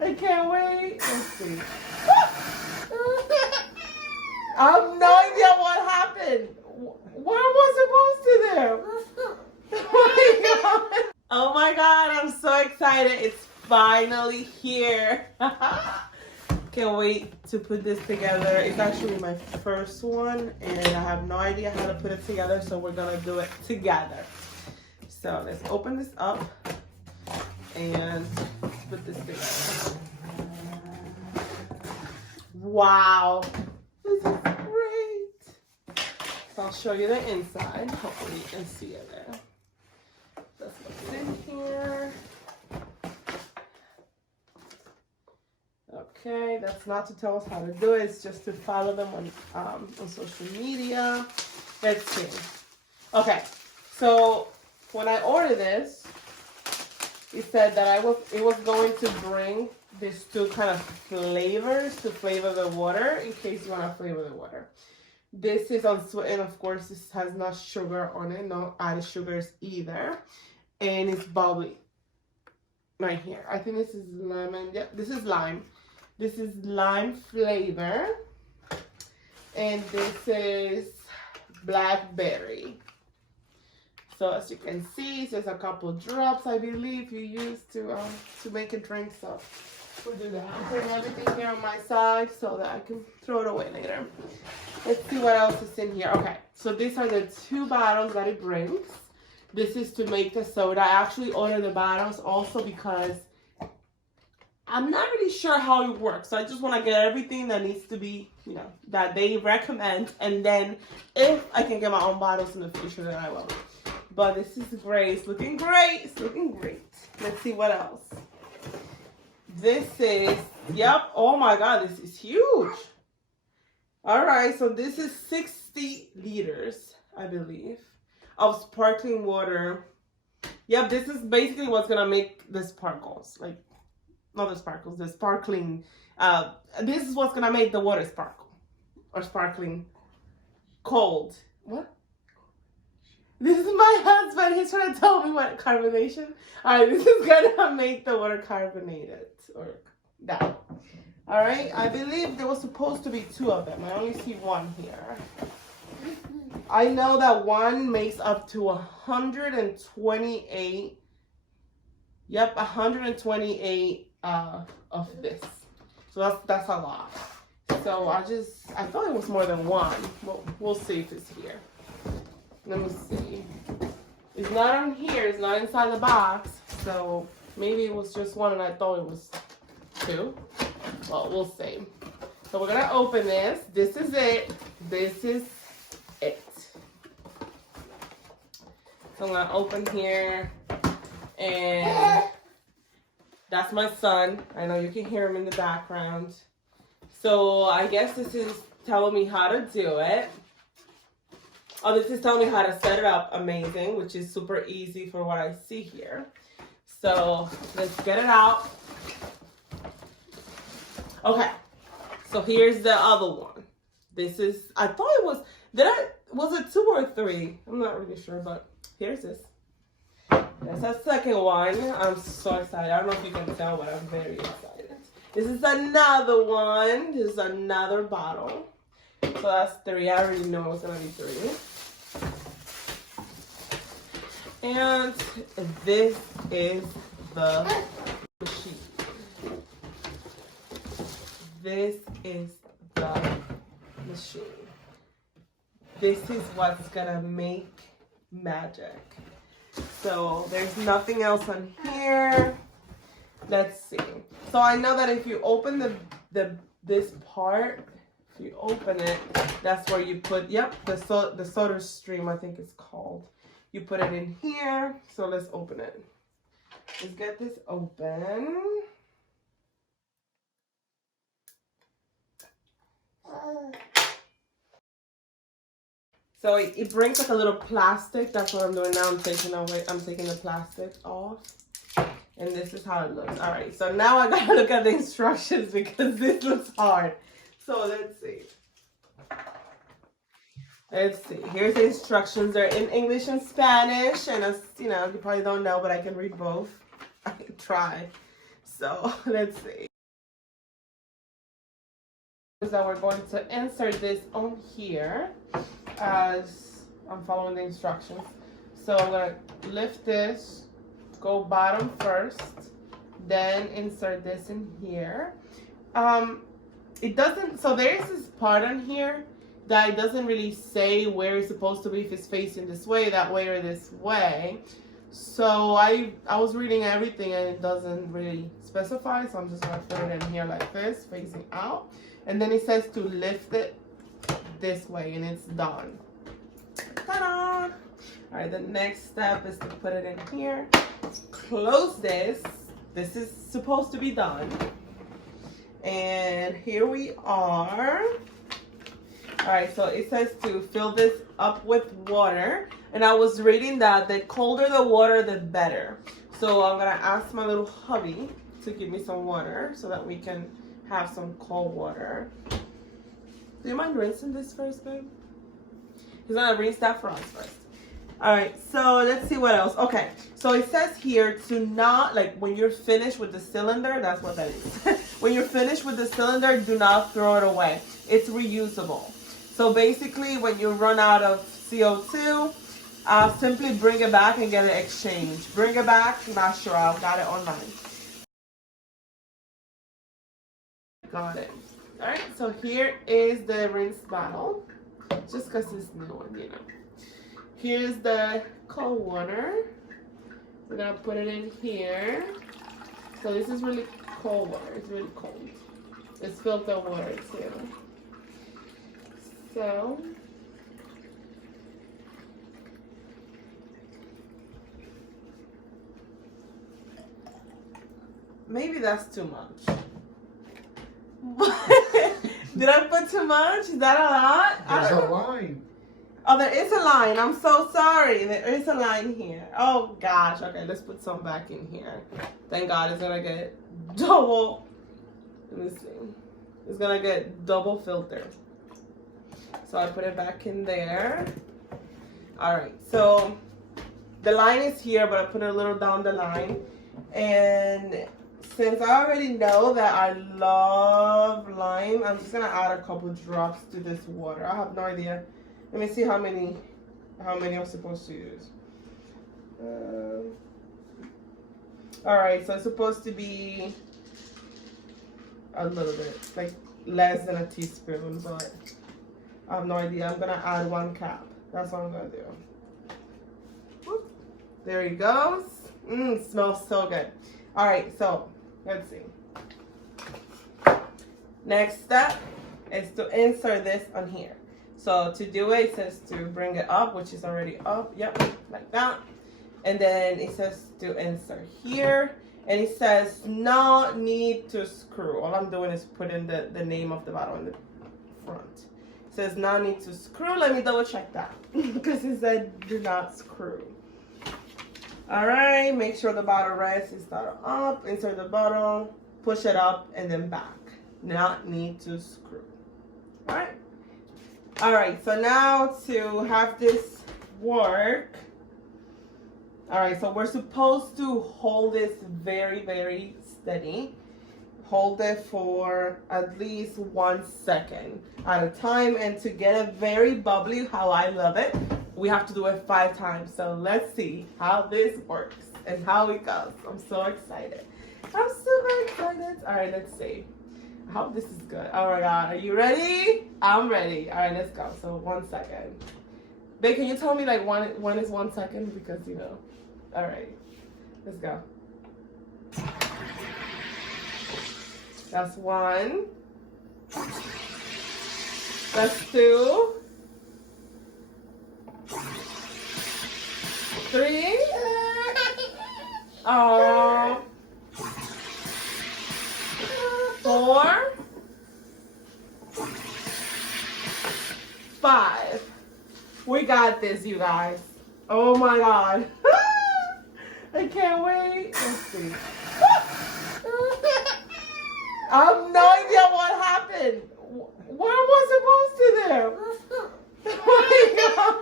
I can't wait. Let's see. I have no idea what happened. What am I supposed to do? Oh my god, I'm so excited. It's finally here. Can't wait to put this together. It's actually my first one and I have no idea how to put it together, so we're gonna do it together. So let's open this up and put this together. Wow, this is great. So I'll show you the inside. Hopefully you can see it there. That's what's in here. Okay, that's not to tell us how to do it. It's just to follow them on social media. Let's see. Okay, so when I ordered this, it said that it was going to bring these two kind of flavors to flavor the water in case you want to flavor the water. This is unsweetened, of course. This has no sugar on it, no added sugars either, and it's bubbly right here. I think this is lemon. Yep, this is lime. This is lime flavor, and this is blackberry. So as you can see, there's a couple drops I believe you use to make a drink. So we'll do that. I'm putting everything here on my side so that I can throw it away later. Let's see what else is in here. Okay, so these are the two bottles that it brings. This is to make the soda. I actually ordered the bottles also because I'm not really sure how it works. So I just want to get everything that needs to be, that they recommend. And then if I can get my own bottles in the future, then I will. But this is great. It's looking great. It's looking great. Let's see what else. This is, yep. Oh my God, this is huge. All right, so this is 60 liters, I believe, of sparkling water. Yep, this is basically what's going to make the sparkles. Like, not the sparkles, the sparkling. This is what's going to make the water sparkle. Or sparkling cold. What? This is my husband. He's trying to tell me what carbonation. All right, this is going to make the water carbonated. Or that. All right, I believe there was supposed to be two of them. I only see one here. I know that one makes up to 128. Yep, 128 of this. So that's a lot. So I thought it was more than one. Well, we'll see if it's here. Let me see. It's not on here. It's not inside the box. So maybe it was just one and I thought it was two. Well, we'll see. So we're going to open this. This is it. This is it. So I'm going to open here. And that's my son. I know you can hear him in the background. So I guess this is telling me how to do it. Oh, this is telling me how to set it up. Amazing. Which is super easy for what I see here. So let's get it out. Okay, so here's the other one. This is, I thought it was, was it 2 or 3? I'm not really sure, but here's this. That's the second one. I'm so excited. I don't know if you can tell, but I'm very excited. This is another one. This is another bottle. So that's 3. I already know it's going to be 3. And this is the machine. This is the machine. This is what's gonna make magic. So there's nothing else on here. Let's see. So I know that if you open this part, if you open it, that's where you put, yep, the Sodastream, I think it's called. You put it in here. So let's open it. Let's get this open. So it brings like a little plastic. That's what I'm doing now. I'm taking the plastic off. And this is how it looks. All right, so now I gotta look at the instructions because this looks hard. So let's see. Let's see. Here's the instructions. They're in English and Spanish. And as you know, you probably don't know, but I can read both. I can try. So let's see. That we're going to insert this on here as I'm following the instructions. So I'm going to lift this, go bottom first, then insert this in here. It doesn't, so there is this part on here that it doesn't really say where it's supposed to be, if it's facing this way, that way, or this way. So I was reading everything and it doesn't really specify, so I'm just going to put it in here like this, facing out. And then it says to lift it this way, and it's done. Ta-da! Alright, the next step is to put it in here. Close this. This is supposed to be done. And here we are. Alright, so it says to fill this up with water. And I was reading that the colder the water, the better. So I'm going to ask my little hubby to give me some water so that we can have some cold water. Do you mind rinsing this first, babe? He's gonna rinse that for us first. Alright, so let's see what else. Okay, so it says here to not, like when you're finished with the cylinder, that's what that is. When you're finished with the cylinder, do not throw it away. It's reusable. So basically, when you run out of CO2, simply bring it back and get it exchanged. Bring it back, not sure, I've got it online. Got it. Alright, so here is the rinse bottle. Just because it's new, you know. Here's the cold water. We're going to put it in here. So this is really cold water. It's really cold. It's filtered water too. So maybe that's too much. Did I put too much? Is that a lot? There's a line. Oh, there is a line. I'm so sorry. There is a line here. Oh, gosh. Okay, let's put some back in here. Thank God it's going to get double. Let me see. It's going to get double filter. So I put it back in there. All right. So the line is here, but I put it a little down the line. And since I already know that I love lime, I'm just gonna add a couple drops to this water. I have no idea. Let me see how many I'm supposed to use. All right, so it's supposed to be a little bit, like less than a teaspoon, but I have no idea. I'm gonna add 1 cup. That's what I'm gonna do. Whoop. There he goes. Smells so good. All right, so let's see. Next step is to insert this on here. So to do it, it says to bring it up, which is already up. Yep, like that. And then it says to insert here. And it says no need to screw. All I'm doing is putting the name of the bottle in the front. It says no need to screw. Let me double check that because it said do not screw. All right, make sure the bottle rests is started up. Insert the bottle, push it up, and then back. Not need to screw. All right. All right, so now to have this work. All right, so we're supposed to hold this very, very steady. Hold it for at least 1 second at a time. And to get it very bubbly, how I love it, we have to do it 5 times. So let's see how this works and how it goes. I'm so excited. I'm super excited. All right, let's see. I hope this is good. Oh my God, are you ready? I'm ready. All right, let's go. So 1 second. Babe, can you tell me like when is 1 second? Because you know. All right, let's go. That's 1. That's 2. 3. Oh. 4. 5. We got this, you guys. Oh my God. I can't wait. Let's see. I have no idea what happened. What am I supposed to do? Oh my God.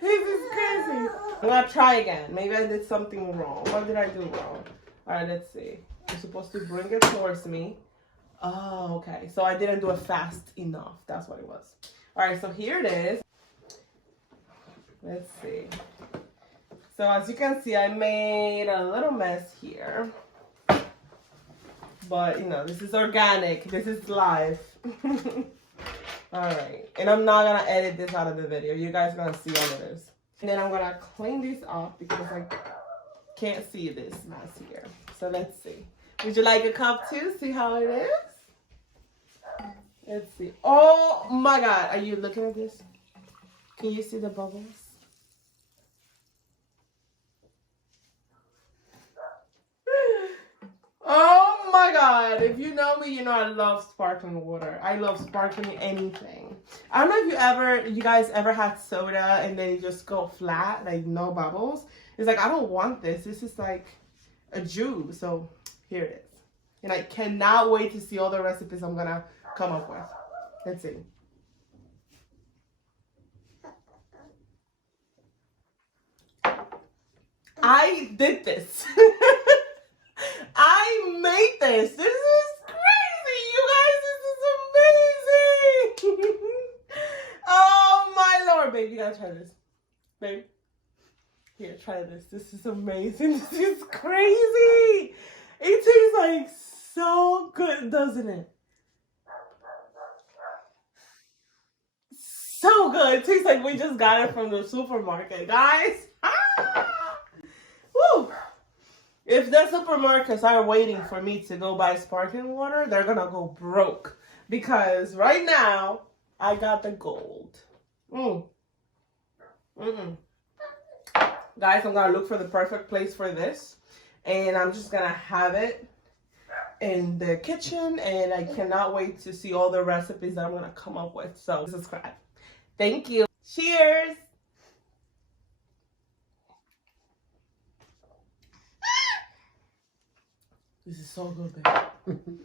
This is crazy. I'm gonna try again. Maybe I did something wrong. What did I do wrong? All right, let's see. You're supposed to bring it towards me. Oh, okay. So I didn't do it fast enough. That's what it was. All right, so here it is. Let's see. So as you can see, I made a little mess here. But, you know, this is organic. This is live. All right. And I'm not going to edit this out of the video. You guys are going to see all of this. And then I'm going to clean this off because I can't see this mess here. So let's see. Would you like a cup too? See how it is? Let's see. Oh my God. Are you looking at this? Can you see the bubbles? Oh my God. If you know me, you know I love sparkling water. I love sparkling anything. I don't know if you guys ever had soda and then you just go flat, like no bubbles. It's like, I don't want this. This is like a juice. So here it is. And I cannot wait to see all the recipes I'm going to come up with. Let's see. I did this. I made this. This is crazy. You guys, this is amazing. Oh my Lord, babe. You gotta try this. Babe. Here, try this. This is amazing. This is crazy. It tastes like so good, doesn't it? So good. It tastes like we just got it from the supermarket, guys. Ah! Woo! If the supermarkets are waiting for me to go buy sparkling water, they're gonna go broke. Because right now, I got the gold. Guys, I'm gonna look for the perfect place for this. And I'm just gonna have it in the kitchen. And I cannot wait to see all the recipes that I'm gonna come up with. So subscribe. Thank you. Cheers. This is so good, babe.